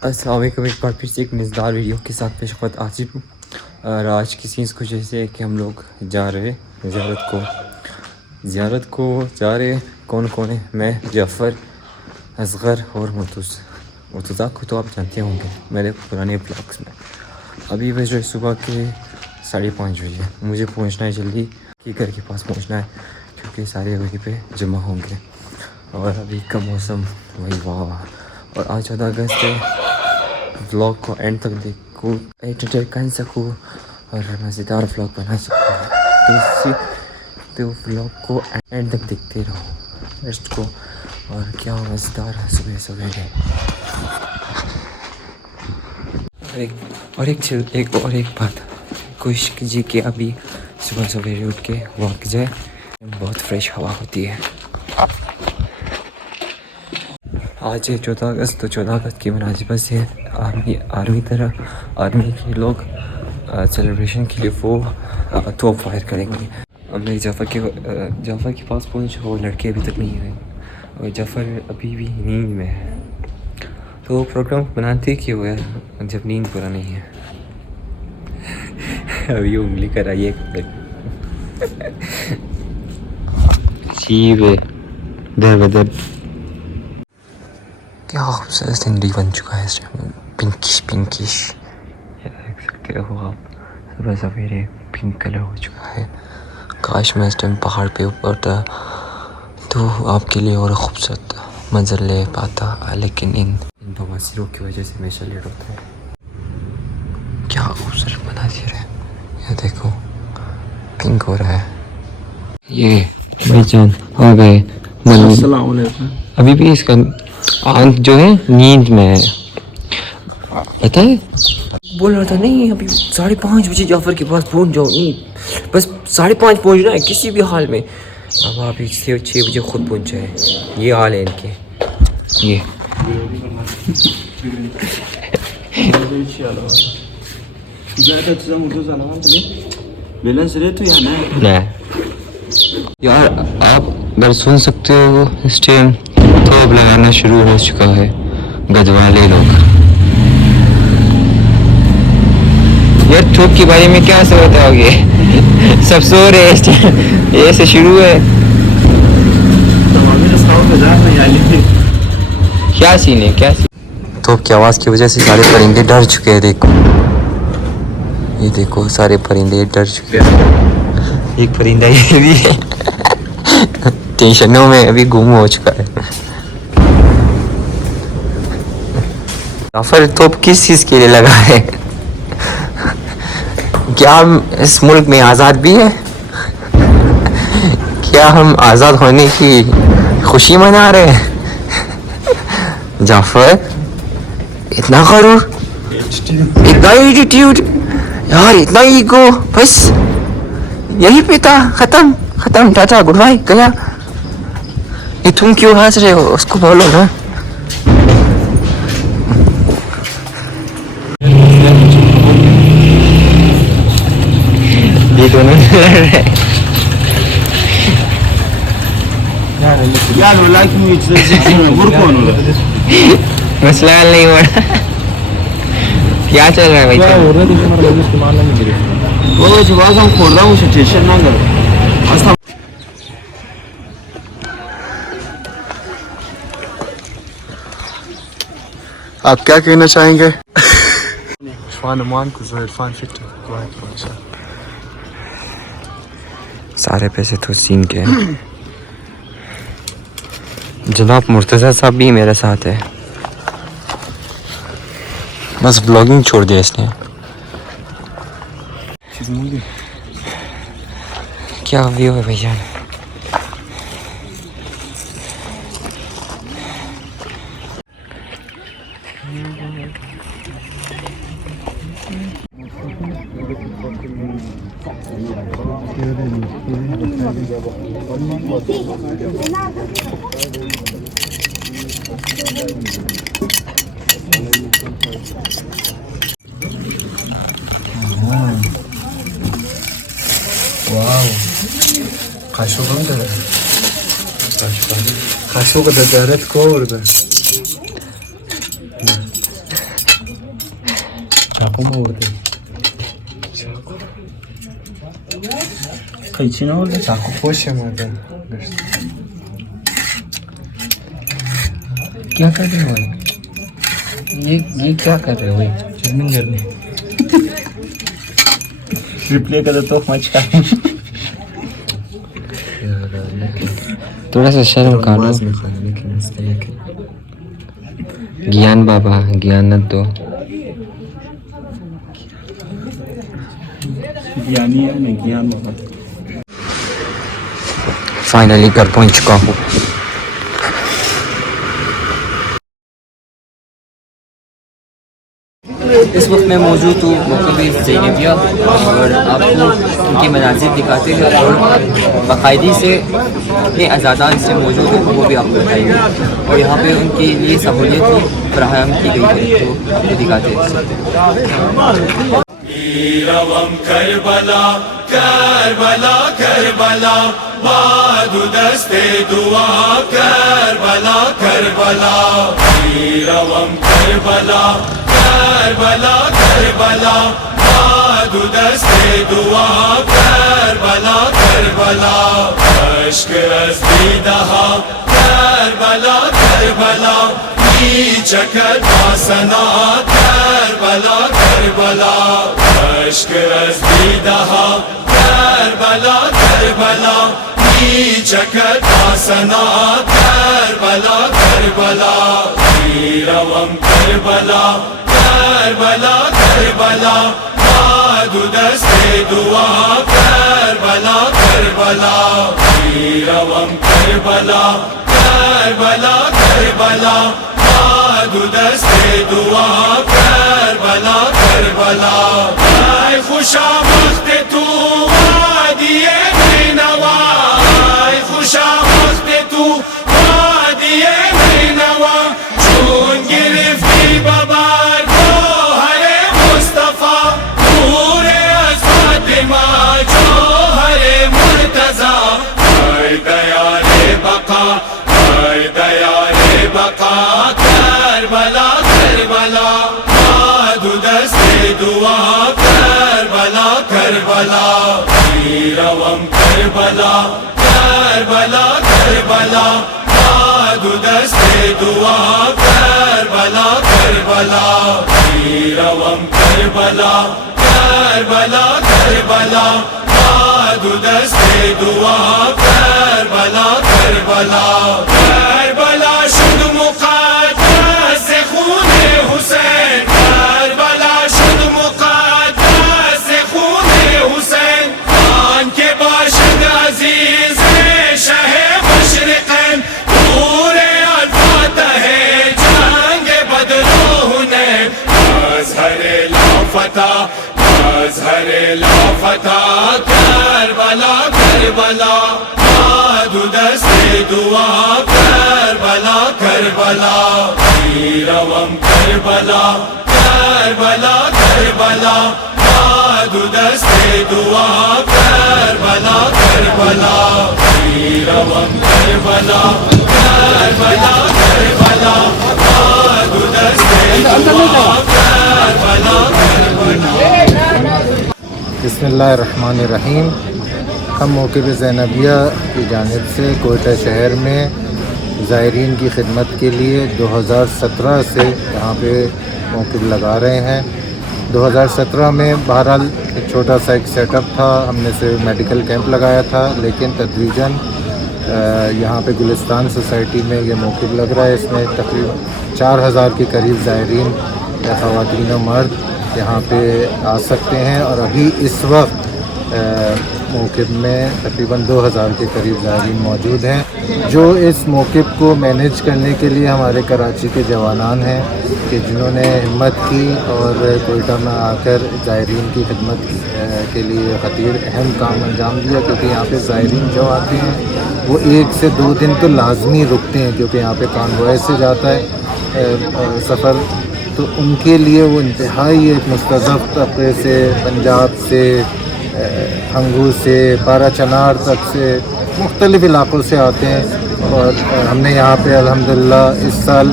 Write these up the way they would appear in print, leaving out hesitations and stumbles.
अस्सलाम वालेकुम, एक बार फिर से एक मज़ेदार वीडियो के साथ पेश खिदमत हाजिर हूँ। और आज की सीन्स कुछ ऐसे है कि हम लोग जा रहे ज़ियारत को जा रहे। कौन कौन है? मैं, जाफ़र, असगर और मुर्तज़ा को तो आप जानते होंगे मेरे पुराने ब्लॉग्स में। अभी बज रहे सुबह के 5:30 बजे। मुझे पहुँचना है जल्दी कि घर के पास पहुँचना है, क्योंकि सारे वहीं पे जमा होंगे। और अभी का मौसम वही वाह। और आज 14 अगस्त है। व्लॉग को एंड तक देखूँ, एंटरटेन कर सकूँ और मज़ेदार व्लॉग बना सकूँ, तो व्लॉग को एंड तक देखते रहो रेस्ट को। और क्या मज़ेदार है सुबह सवेरे। और एक बात, कोशिश कीजिए कि अभी सुबह सवेरे उठ के वॉक जाए, बहुत फ्रेश हवा होती है। आज है 14 अगस्त, तो 14 अगस्त की मुनासिबत से आर्मी के लोग सेलिब्रेशन के लिए वो तोप फायर करेंगे। मैं जाफ़र के पास पहुँचा, वो लड़के अभी तक नहीं आए और जाफ़र अभी भी नींद में है। तो प्रोग्राम बनाते क्यों है जब नींद पूरा नहीं है? अभी उंगली कराइए दर क्या खूबसूरत सिनरी बन चुका है इस टाइम, पिंकिश देख सकते हो आप। सुबह सवेरे पिंक कलर हो चुका है। काश मैं इस टाइम पहाड़ पे ऊपर था तो आपके लिए और खूबसूरत मंजर ले पाता, लेकिन इन बवासीरों की वजह से हमेशा लेट होता है। क्या खूबसूरत मनाज़िर है, ये देखो पिंक हो रहा है। ये भाईजान आ गए। अभी भी इसका आंख जो है नींद में है, पता है। बोल रहा था नहीं अभी 5:30 बजे जाफ़र के पास पहुंच जाओ, नहीं बस 5:30 पहुंचना है किसी भी हाल में। अब आप 6 बजे खुद पहुंच जाए, ये हाल है इनके। ये यार आप अगर सुन सकते हो इस टाइम तोप लगाना शुरू हो चुका है गजवाले लोग। यार थोप के बारे में क्या सोचते होगे? सब सो रहे हैं इस टाइम, ये से शुरू है। क्या सीन है, क्या सीन? तोप की आवाज़ की वजह से सारे परिंदे डर चुके हैं। देखो ये देखो, सारे परिंदे डर चुके हैं। एक परिंदा ये भी है टेंशनों में अभी गुम हो चुका है। जाफ़र तोप किस चीज़ के लिए लगा है? क्या हम इस मुल्क में आज़ाद भी है? क्या हम आज़ाद होने की खुशी मना रहे हैं? जाफ़र इतना गरूर, इतना एटीट्यूड यार, इतना ईगो, बस यही पे था। खत्म टाटा गुड बाय गया। ये तुम क्यों हंस रहे हो? उसको बोलो ना। ये दोनों मसला हल नहीं हुआ। क्या चल रहा है भाई? आप क्या कहना चाहेंगे? इरफान सारे पैसे तो सीन के हैं। जनाब मुर्तज़ा साहब भी मेरे साथ है, बस ब्लॉगिंग छोड़ दिया इसने। क्या व्यू है भैया। Kaşık da ziyaret kordu. चाकू मोड़ते कैसे ना बोलते चाकू खुश है मत क्या कर रहे हो भाई? ये क्या कर रहे हो भाई? स्विमिंग करने रिप्ले कर तो मच का थोड़ा सा शर्म का लो। ज्ञान बाबा ज्ञान न दो। ज्ञानी है मैं ज्ञान बाबा। फाइनली घर पहुंच चुका हूँ। इस वक्त मैं मौजूद हूँ मौक़िफ़ ज़ैनबिया और आपको उनके मनाज़िर दिखाते हैं और बाकायदी से कितने अज़ादान इससे मौजूद हैं वो भी आपको बताएंगे और यहाँ पे उनके लिए सहूलियत भी फराहम की गई है तो आपको दिखाते हैं। वीरवं करबला करबला करबला बादु दस्ते दुआ करबला करबला वीरवं करबला करबला करबला बादु दस्ते दुआ करबला करबला अश्क रज़ीदहा करबला करबला चकर वासना करबला करबला अश्क रज़ीदहा करबला करबला चकर वासना करबला करबला वीरवं करबला करबला करबला बादु दस्ते दुआ करबला करबला वीरवं करबला करबला करबला बादु दस्ते दुआ करबला करबला आए खुशामख्त तू वादिए नवा आए खुशामख्त तू वादिए नवा चून गिरफ्ती बबार को हरे मुस्तफा पूरे फातिमा जो हरे मुर्तजा आए दयाले बका आए दयाले बका करबला करबला बादु दस्ते दुआ करबला करबला वीरवं करबला करबला करबला बादु दस्ते दुआ करबला करबला वीरवं करबला करबला करबला बादु दस्ते दुआ करबला करबला करबला शुद मुक़द्दस खूने हुसैन करबला शुद मुक़द्दस खूने हुसैन खान के बाशिंद अजीज शहे मशरिक़ैन पूरे अल्फातह जंग बदरो हुनैन मज़हरे लाफता मज़हरे लाफता करबला करबला बादु दस्ते दुआ करबला करबला वीरवं करबला करबला करबला बादु दस्ते दुआ करबला करबला वीरवं करबला करबला करबला बादु दस्ते दुआ करबला करबला। बिस्मिल्लाहिर्रहमानिर्रहीम। हम मौक़िफ़ ज़ैनबिया की जानिब से कोयटा शहर में ज़ायरीन की खिदमत के लिए 2017 से यहाँ पे मौक़िफ़ लगा रहे हैं। 2017 में बहरहाल एक छोटा सा एक सेटअप था, हमने से मेडिकल कैंप लगाया था, लेकिन तदरीजन यहाँ पे गुलिस्तान सोसाइटी में ये मौक़िफ़ लग रहा है। इसमें तकरीबन 4000 के करीब ज़ायरीन ख़वातीन और मर्द यहाँ पे आ सकते हैं और अभी इस वक्त मौक़िफ़ में तकरीबन 2000 के करीब ज़ायरीन मौजूद हैं। जो इस मौक़िफ़ को मैनेज करने के लिए हमारे कराची के जवानान हैं कि जिन्होंने हिम्मत की और कोयटा में आकर ज़ायरीन की खिदमत के लिए ख़तीर अहम काम अंजाम दिया, क्योंकि यहाँ पे ज़ायरीन जो आते हैं वो 1 से 2 दिन तो लाजमी रुकते हैं, क्योंकि यहाँ पे कानवॉय से जाता है सफ़र, तो उनके लिए वो इंतहाई एक मुस्तज़फ़ तबके से, पंजाब से, हंगू से, बाराचनार तक से मुख्तलिफ़ इलाक़ों से आते हैं। और हमने यहाँ पे अल्हम्दुलिल्लाह इस साल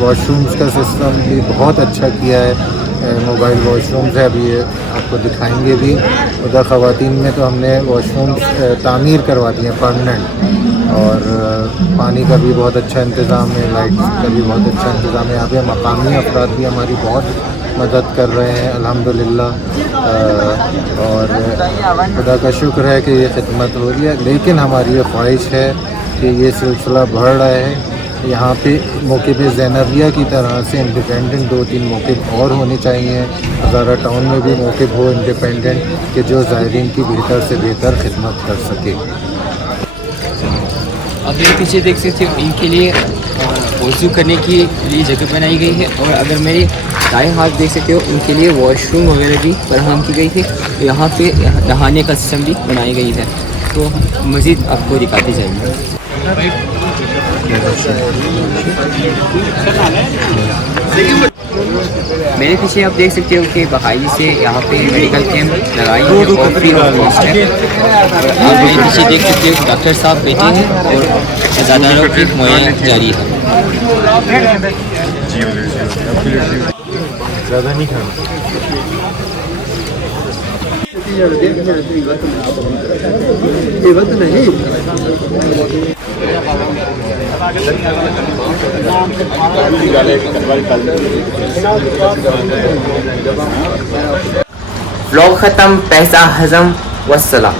वॉशरूम्स का सिस्टम भी बहुत अच्छा किया है। मोबाइल वॉशरूम्स है, अभी ये आपको दिखाएंगे भी। उधर ख़वातीन में तो हमने वॉशरूम्स तामीर करवा दिए हैं परमानेंट, और पानी का भी बहुत अच्छा इंतज़ाम है, लाइट का भी बहुत अच्छा इंतज़ाम है। यहाँ पे मकामी अफराद भी हमारी बहुत मदद कर रहे हैं अल्हम्दुलिल्लाह, और खुदा का शुक्र है कि ये खिदमत हो रही है। लेकिन हमारी ये ख्वाहिश है कि ये सिलसिला बढ़ रहा है। यहाँ पे मौक़िफ़ ज़ैनबिया की तरह से इंडिपेंडेंट 2-3 मौक़िफ़ और होने चाहिए। हज़ारा टाउन में भी मौक़िफ़ हो इंडिपेंडेंट, कि जो ज़ायरीन की बेहतर से बेहतर खिदमत कर सके। अब मेरे पीछे देख सकते हो, इनके लिए वज़ू करने की लिए जगह बनाई गई है, और अगर मेरे दाएं हाथ देख सकते हो, उनके लिए वॉशरूम वगैरह भी फराहम की गई थी। यहाँ पे नहाने का सिस्टम भी बनाई गई है, तो मज़ीद आपको दिखाते जाएंगे। मेरे पीछे आप देख सकते हो कि बाकायदे से यहाँ पे मेडिकल कैंप लगाई है और फ्री ऑफ कॉस्ट है। आप मेरे पीछे देख सकते हो डॉक्टर साहब बैठे हैं और अज़ादारों की मुहैया जारी है। ज़्यादा नहीं खाना। व्लॉग ख़त्म, पैसा हज़म, वस्सलाम।